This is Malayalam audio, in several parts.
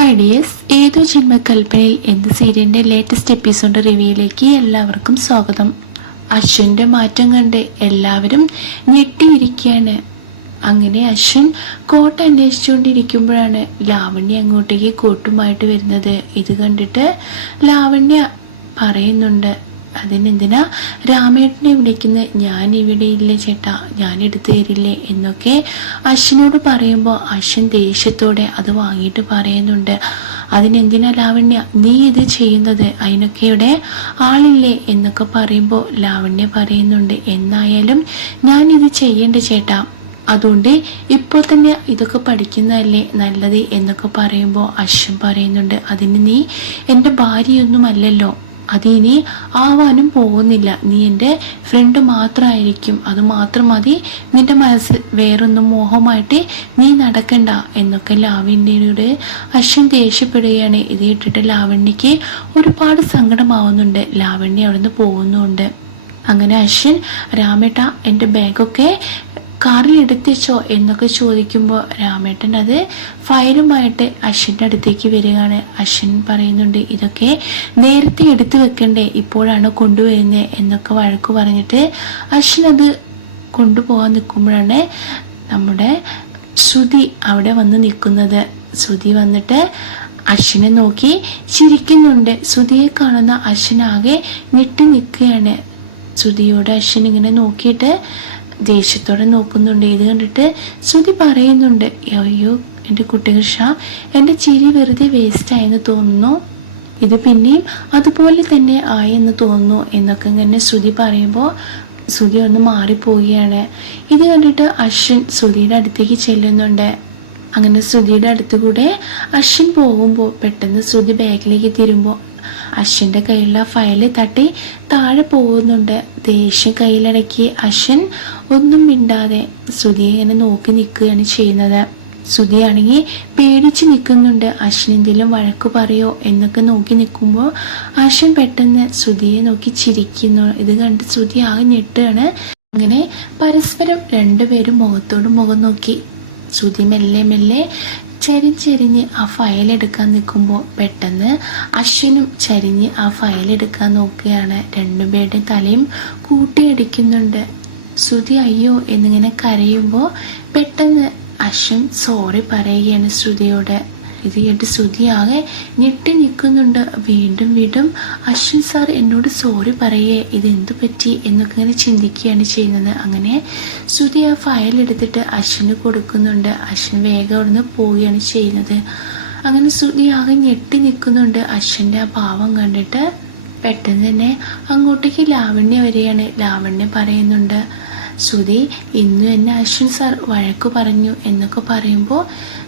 ഹായ് ഡിയേഴ്സ് ഏതോ ജന്മകൽപ്പനയിൽ എന്ന സീരിയലിന്റെ ലേറ്റസ്റ്റ് എപ്പിസോഡ് റിവ്യൂയിലേക്ക് എല്ലാവർക്കും സ്വാഗതം. അശ്വിന്റെ മാറ്റം കണ്ട് എല്ലാവരും ഞെട്ടിയിരിക്കുകയാണ്. അങ്ങനെ അശ്വിൻ കോട്ട അന്വേഷിച്ചുകൊണ്ടിരിക്കുമ്പോഴാണ് ലാവണ്യ അങ്ങോട്ടേക്ക് കോട്ടുമായിട്ട് വരുന്നത്. ഇത് കണ്ടിട്ട് ലാവണ്യ പറയുന്നുണ്ട് അതിനെന്തിനാ? രാമേട്ടനെ വിളിക്കുന്ന. ഞാൻ ഇവിടെ ഇല്ല ചേട്ടാ. ഞാൻ എടുത്തു തരില്ലേ എന്നൊക്കെ അശ്വിനോട് പറയുമ്പോൾ അശ്വൻ ദേഷ്യത്തോടെ അത് വാങ്ങിയിട്ട് പറയുന്നുണ്ട്. അതിനെന്തിനാ ലാവണ്യ? നീ ഇത് ചെയ്യുന്നത് അതിനൊക്കെ ഇവിടെ ആളില്ലേ എന്നൊക്കെ പറയുമ്പോൾ ലാവണ്യ പറയുന്നുണ്ട്. എന്നായാലും ഞാൻ ഇത് ചെയ്യേണ്ട ചേട്ടാ. അതുകൊണ്ട് ഇപ്പോൾ തന്നെ ഇതൊക്കെ പഠിക്കുന്നതല്ലേ നല്ലത് എന്നൊക്കെ പറയുമ്പോൾ അശ്വൻ പറയുന്നുണ്ട്. അതിന് നീ എന്റെ ഭാര്യയൊന്നുമല്ലല്ലോ. അതിനി ആവാനും പോകുന്നില്ല. നീ എന്റെ ഫ്രണ്ട് മാത്രമായിരിക്കും അത് മാത്രം മതി. നിന്റെ മനസ്സ് വേറൊന്നും മോഹമായിട്ട് നീ നടക്കണ്ട എന്നൊക്കെ ലാവണ്യയുടെ അശ്വൻ ദേഷ്യപ്പെടുകയാണ്. ഇത് ഇട്ടിട്ട് ലാവണ്യക്ക് ഒരുപാട് സങ്കടമാവുന്നുണ്ട്. ലാവണ്യ അവിടുന്ന് പോകുന്നുണ്ട്. അങ്ങനെ അശ്വിൻ രാമേട്ട എന്റെ ബാഗൊക്കെ കാറിൽ എടുത്തിച്ചോ എന്നൊക്കെ ചോദിക്കുമ്പോൾ രാമേട്ടൻ അത് ഫയലുമായിട്ട് അശ്വിന്റെ അടുത്തേക്ക് വരികയാണ്. അശ്വിൻ പറയുന്നുണ്ട് ഇതൊക്കെ നേരത്തെ എടുത്തു വെക്കണ്ടേ ഇപ്പോഴാണ് കൊണ്ടുവരുന്നത് എന്നൊക്കെ വഴക്ക് പറഞ്ഞിട്ട് അശ്വിൻ അത് കൊണ്ടുപോകാൻ നിൽക്കുമ്പോഴാണ് നമ്മുടെ ശ്രുതി അവിടെ വന്ന് നിൽക്കുന്നത്. ശ്രുതി വന്നിട്ട് അശ്വിനെ നോക്കി ചിരിക്കുന്നുണ്ട്. ശ്രുതിയെ കാണുന്ന അശ്വിനാകെ ഞെട്ടി നിൽക്കുകയാണ്. ശ്രുതിയോട് അശ്വിൻ ഇങ്ങനെ നോക്കിയിട്ട് ദേഷ്യത്തോടെ നോക്കുന്നുണ്ട്. ഇത് കണ്ടിട്ട് ശ്രുതി പറയുന്നുണ്ട് അയ്യോ എന്റെ കുട്ടികൃഷ എന്റെ ചിരി വെറുതെ വേസ്റ്റ് ആയെന്ന് തോന്നുന്നു. ഇത് പിന്നെയും അതുപോലെ തന്നെ ആയെന്ന് തോന്നുന്നു എന്നൊക്കെ ഇങ്ങനെ ശ്രുതി പറയുമ്പോൾ ശ്രുതി ഒന്ന് മാറിപ്പോവുകയാണ്. ഇത് കണ്ടിട്ട് അശ്വിൻ ശ്രുതിയുടെ അടുത്തേക്ക് ചെല്ലുന്നുണ്ട്. അങ്ങനെ ശ്രുതിയുടെ അടുത്തുകൂടെ അശ്വിൻ പോകുമ്പോൾ പെട്ടെന്ന് ശ്രുതി ബാഗിലേക്ക് തിരുമ്പോൾ അശ്വിന്റെ കയ്യിലുള്ള ഫയൽ തട്ടി താഴെ പോകുന്നുണ്ട്. ദേഷ്യം കയ്യിലടക്കി. അശ്വിൻ ഒന്നും മിണ്ടാതെ ശ്രുതിയെ ഇങ്ങനെ നോക്കി നിൽക്കുകയാണ് ചെയ്യുന്നത്. ശ്രുതിയാണെങ്കിൽ പേടിച്ച് നിൽക്കുന്നുണ്ട്. അശ്വൻ എന്തെങ്കിലും വഴക്ക് പറയോ എന്നൊക്കെ നോക്കി നിൽക്കുമ്പോൾ അശ്വൻ പെട്ടെന്ന് ശ്രുതിയെ നോക്കി ചിരിക്കുന്നു. ഇത് കണ്ട് ശ്രുതി ആകെ ഞെട്ടുകയാണ്. അങ്ങനെ പരസ്പരം രണ്ടുപേരും മുഖത്തോട് മുഖം നോക്കി. ശ്രുതി മെല്ലെ മെല്ലെ ചരിഞ്ഞ് ആ ഫയൽ എടുക്കാൻ നിൽക്കുമ്പോൾ പെട്ടെന്ന് അശ്വിനും ചരിഞ്ഞ് ആ ഫയൽ എടുക്കാൻ നോക്കുകയാണ്. രണ്ടുപേരുടെ തലയും കൂട്ടിയടിക്കുന്നുണ്ട് ശ്രുതി അയ്യോ എന്നിങ്ങനെ കരയുമ്പോൾ പെട്ടെന്ന് അശ്വിൻ സോറി പറയുകയാണ് ശ്രുതിയോട്. ഇത് കേട്ട് ശ്രുതി ആകെ ഞെട്ടി നിൽക്കുന്നുണ്ട്. വീണ്ടും വീണ്ടും അശ്വിൻ സാർ എന്നോട് സോറി പറയേ ഇത് എന്തു പറ്റി എന്നൊക്കെ ഇങ്ങനെ ചിന്തിക്കുകയാണ് ചെയ്യുന്നത്. അങ്ങനെ ശ്രുതി ആ ഫയൽ എടുത്തിട്ട് അശ്വിന് കൊടുക്കുന്നുണ്ട്. അശ്വിൻ വേഗം അവിടുന്ന് പോവുകയാണ് ചെയ്യുന്നത്. അങ്ങനെ ശ്രുതി ആകെ ഞെട്ടി നിൽക്കുന്നുണ്ട്. അശ്വിന്റെ ആ ഭാവം കണ്ടിട്ട് പെട്ടെന്ന് തന്നെ അങ്ങോട്ടേക്ക് ലാവണ്യ വരികയാണ്. ലാവണ്യ പറയുന്നുണ്ട് ശ്രുതി ഇന്നു എന്നെ അശ്വിൻ സാർ വഴക്കു പറഞ്ഞു എന്നൊക്കെ പറയുമ്പോൾ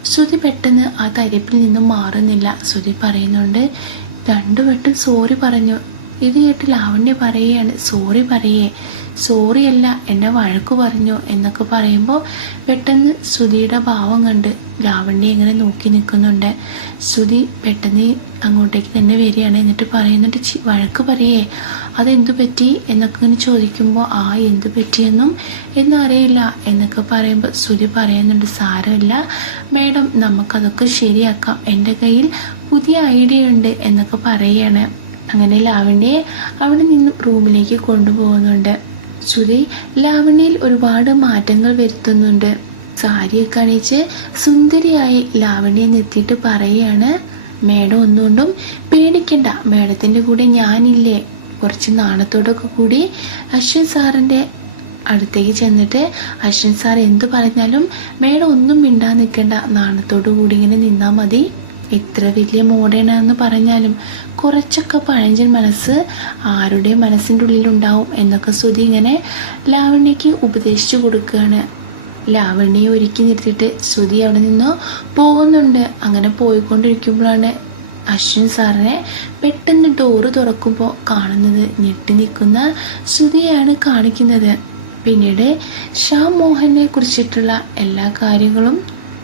ശ്രുതി പെട്ടെന്ന് ആ തരിപ്പിൽ നിന്നും മാറുന്നില്ല. ശ്രുതി പറയുന്നുണ്ട് രണ്ടു വട്ടം സോറി പറഞ്ഞു. ഇത് കേട്ട് ലാവണ്യ പറയുകയാണ് സോറി പറയേ സോറി അല്ല എന്നെ വഴക്കു പറഞ്ഞു എന്നൊക്കെ പറയുമ്പോൾ പെട്ടെന്ന് ശ്രുതിയുടെ ഭാവം കണ്ട് ലാവണ്യ ഇങ്ങനെ നോക്കി നിൽക്കുന്നുണ്ട്. ശ്രുതി പെട്ടെന്ന് അങ്ങോട്ടേക്ക് തന്നെ വരികയാണ് എന്നിട്ട് പറയുന്നുണ്ട് വഴക്ക് പറയേ അതെന്തു പറ്റി? എന്നൊക്കെ ഇങ്ങനെ ചോദിക്കുമ്പോൾ ആ എന്തു പറ്റിയെന്നും എന്നും എന്നറിയില്ല എന്നൊക്കെ പറയുമ്പോൾ ശ്രുതി പറയുന്നുണ്ട് സാരമില്ല മേഡം നമുക്കതൊക്കെ ശരിയാക്കാം എന്റെ കയ്യിൽ പുതിയ ഐഡിയ ഉണ്ട് എന്നൊക്കെ പറയുകയാണ്. അങ്ങനെ ലാവണ്യയെ അവിടെ നിന്ന് റൂമിലേക്ക് കൊണ്ടുപോകുന്നുണ്ട്. ശ്രുതി ലാവണ്യയിൽ ഒരുപാട് മാറ്റങ്ങൾ വരുത്തുന്നുണ്ട്. സാരിയൊക്കെ അണിയിച്ച് സുന്ദരിയായി ലാവണ്യെ നിർത്തിയിട്ട് പറയുകയാണ് മേഡം ഒന്നുകൊണ്ടും പേടിക്കണ്ട. മേഡത്തിന്റെ കൂടെ ഞാനില്ലേ? കുറച്ച് നാണത്തോടൊക്കെ കൂടി അശ്വിൻ സാറിന്റെ അടുത്തേക്ക് ചെന്നിട്ട് അശ്വിൻ സാർ എന്തു പറഞ്ഞാലും മേഡം ഒന്നും മിണ്ടാൻ നിൽക്കണ്ട. നാണത്തോടു കൂടി ഇങ്ങനെ നിന്നാൽ മതി. എത്ര വലിയ മോഡേണാന്ന് പറഞ്ഞാലും കുറച്ചൊക്കെ പഴഞ്ചൻ മനസ്സ് ആരുടെ മനസ്സിന്റെ ഉള്ളിലുണ്ടാവും എന്നൊക്കെ ശ്രുതി ഇങ്ങനെ ലാവണ്യക്ക് ഉപദേശിച്ചു കൊടുക്കുകയാണ് ലാവണ്യെ ഒരുക്കി നിർത്തിയിട്ട് ശ്രുതി അവിടെ നിന്ന് പോകുന്നുണ്ട്. അങ്ങനെ പോയിക്കൊണ്ടിരിക്കുമ്പോഴാണ് അശ്വിൻ സാറിനെ പെട്ടെന്ന് ഡോറ് തുറക്കുമ്പോൾ കാണുന്നത്. ഞെട്ടി നിൽക്കുന്ന ശ്രുതിയാണ് കാണിക്കുന്നത്. പിന്നീട് ഷാ മോഹനെ കുറിച്ചിട്ടുള്ള എല്ലാ കാര്യങ്ങളും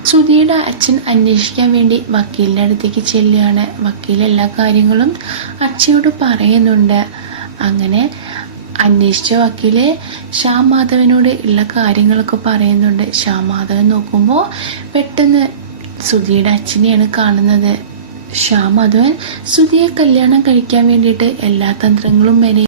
ശ്രുതിയുടെ അച്ഛൻ അന്വേഷിക്കാൻ വേണ്ടി വക്കീലിന്റെ അടുത്തേക്ക് ചെല്ലുകയാണ്. വക്കീൽ എല്ലാ കാര്യങ്ങളും അച്ഛയോട് പറയുന്നുണ്ട്. അങ്ങനെ അന്വേഷിച്ച വക്കീൽ ശ്യാം മാധവനോട് ഉള്ള കാര്യങ്ങളൊക്കെ പറയുന്നുണ്ട്. ശ്യാം മാധവൻ നോക്കുമ്പോൾ പെട്ടെന്ന് ശ്രുതിയുടെ അച്ഛനെയാണ് കാണുന്നത്. ശ്യാം മാധവൻ ശ്രുതിയെ കല്യാണം കഴിക്കാൻ വേണ്ടിയിട്ട് എല്ലാ തന്ത്രങ്ങളും മെനയും